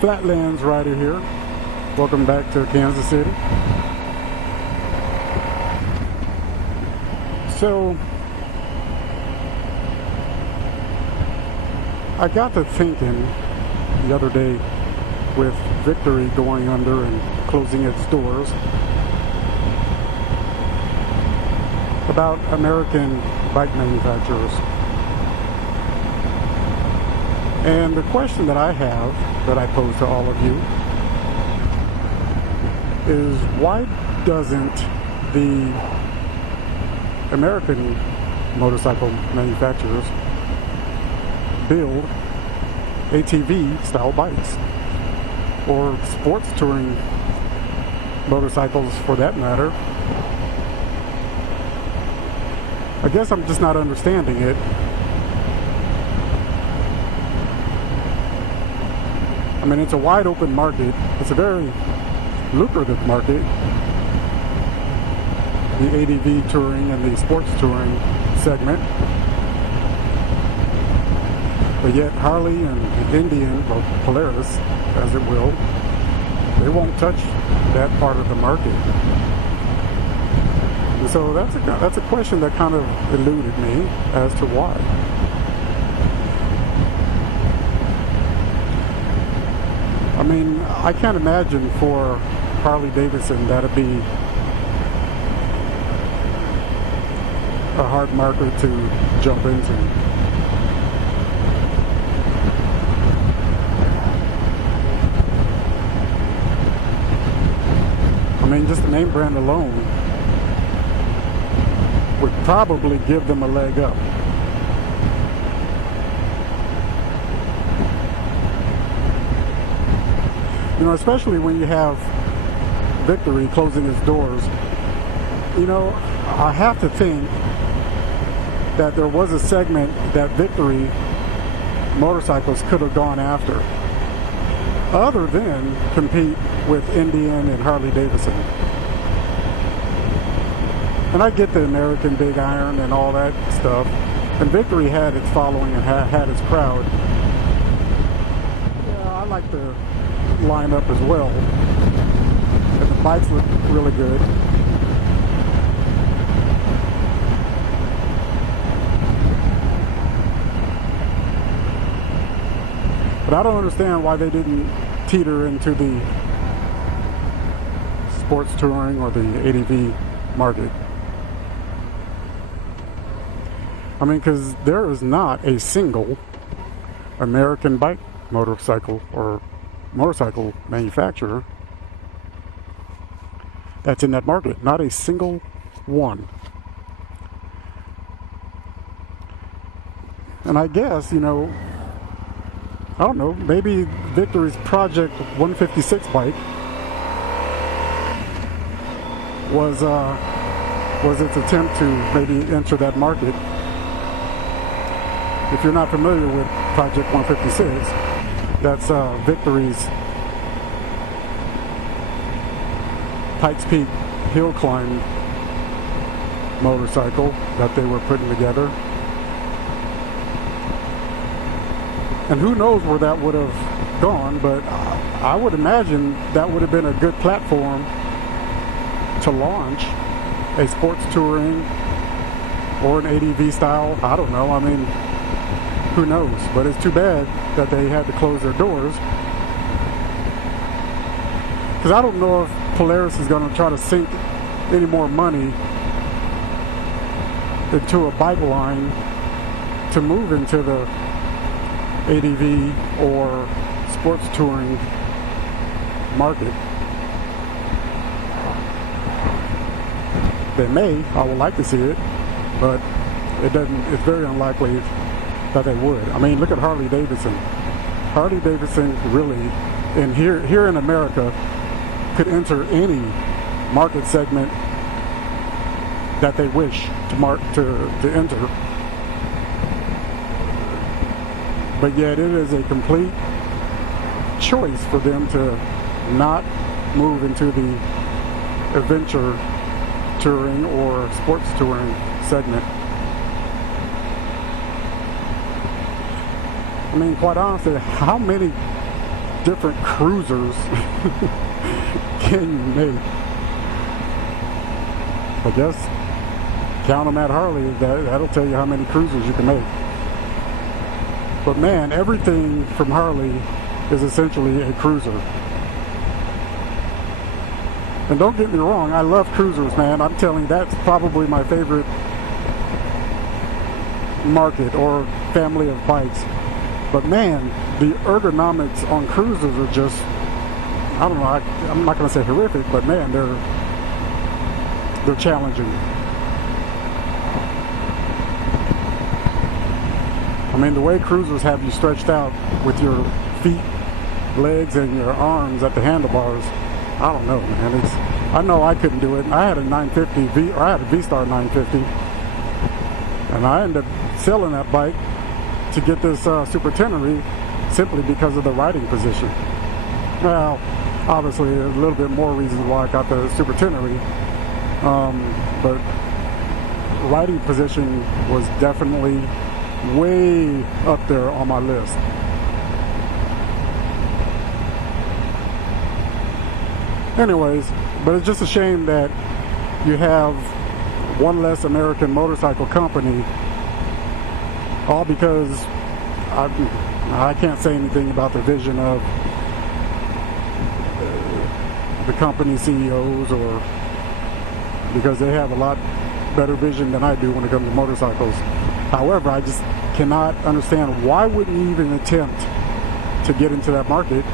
Flatlands Rider here. Welcome back to Kansas City. So, I got to thinking the other day with Victory going under and closing its doors about American bike manufacturers. And the question that I have, that I pose to all of you, is why doesn't the American motorcycle manufacturers build ATV style bikes or sports touring motorcycles for that matter? I guess I'm just not understanding it. I mean, it's a wide open market. It's a very lucrative market. The ATV touring and the sports touring segment. But yet Harley and Indian, or Polaris, as it will, they won't touch that part of the market. And so that's a question that kind of eluded me as to why. I mean, I can't imagine for Harley Davidson that'd be a hard market to jump into. I mean, just the name brand alone would probably give them a leg up. You know, especially when you have Victory closing its doors. You know, I have to think that there was a segment that Victory motorcycles could have gone after, other than compete with Indian and Harley Davidson. And I get the American Big Iron and all that stuff, and Victory had its following and had its crowd. Yeah, I like the lineup as well, and the bikes look really good. But I don't understand why they didn't teeter into the sports touring or the ATV market. I mean, because there is not a single American bike motorcycle or motorcycle manufacturer that's in that market. Not a single one. And I guess, you know, I don't know, maybe Victory's Project 156 bike was its attempt to maybe enter that market. If you're not familiar with Project 156, that's Victory's Pikes Peak hill climb motorcycle that they were putting together. And who knows where that would have gone, but I would imagine that would have been a good platform to launch a sports touring or an ATV style. I don't know. I mean, who knows? But it's too bad that they had to close their doors. Because I don't know if Polaris is going to try to sink any more money into a bike line to move into the ATV or sports touring market. They may. I would like to see it, but it doesn't. It's very unlikely that they would. I mean, look at Harley Davidson. Harley Davidson really, and here in America, could enter any market segment that they wish to enter. But yet it is a complete choice for them to not move into the adventure touring or sports touring segment. I mean, quite honestly, how many different cruisers can you make? I guess count them at Harley. That'll tell you how many cruisers you can make. But man, everything from Harley is essentially a cruiser. And don't get me wrong, I love cruisers, man. I'm telling you, that's probably my favorite market or family of bikes. But man, the ergonomics on cruisers are just, I don't know, I'm not going to say horrific, but man, they're challenging. I mean, the way cruisers have you stretched out with your feet, legs, and your arms at the handlebars, I don't know, man. I know I couldn't do it. I had a 950 I had a V-Star 950, and I ended up selling that bike to get this Super Tenere simply because of the riding position. Well, obviously, a little bit more reasons why I got the Super Tenere, but riding position was definitely way up there on my list. Anyways, but it's just a shame that you have one less American motorcycle company, all because I can't say anything about the vision of the company CEOs, or because they have a lot better vision than I do when it comes to motorcycles. However, I just cannot understand why wouldn't you even attempt to get into that market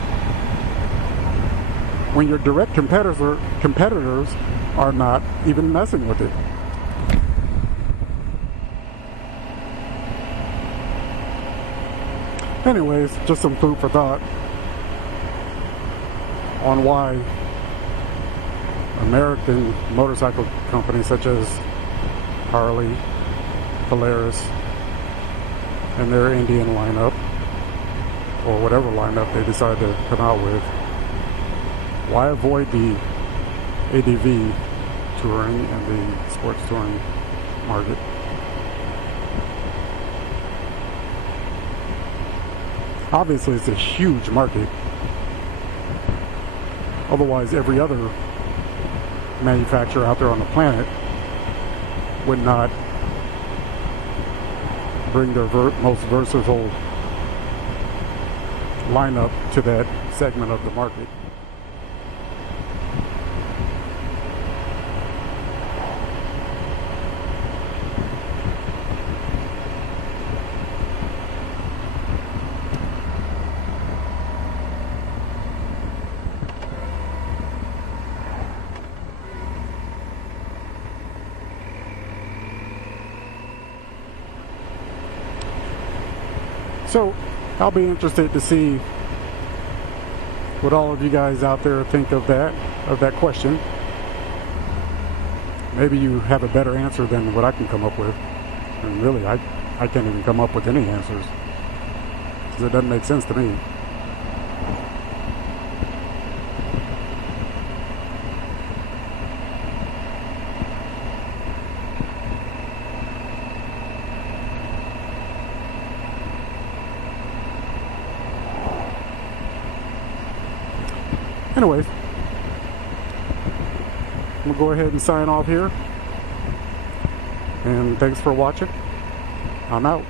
when your direct competitors are not even messing with it. Anyways, just some food for thought on why American motorcycle companies such as Harley, Polaris, and their Indian lineup, or whatever lineup they decide to come out with, why avoid the ADV touring and the sports touring market? Obviously, it's a huge market. Otherwise, every other manufacturer out there on the planet would not bring their most versatile lineup to that segment of the market. So I'll be interested to see what all of you guys out there think of that question. Maybe you have a better answer than what I can come up with. And really, I can't even come up with any answers, because it doesn't make sense to me. Anyways, I'm going to go ahead and sign off here. And thanks for watching. I'm out.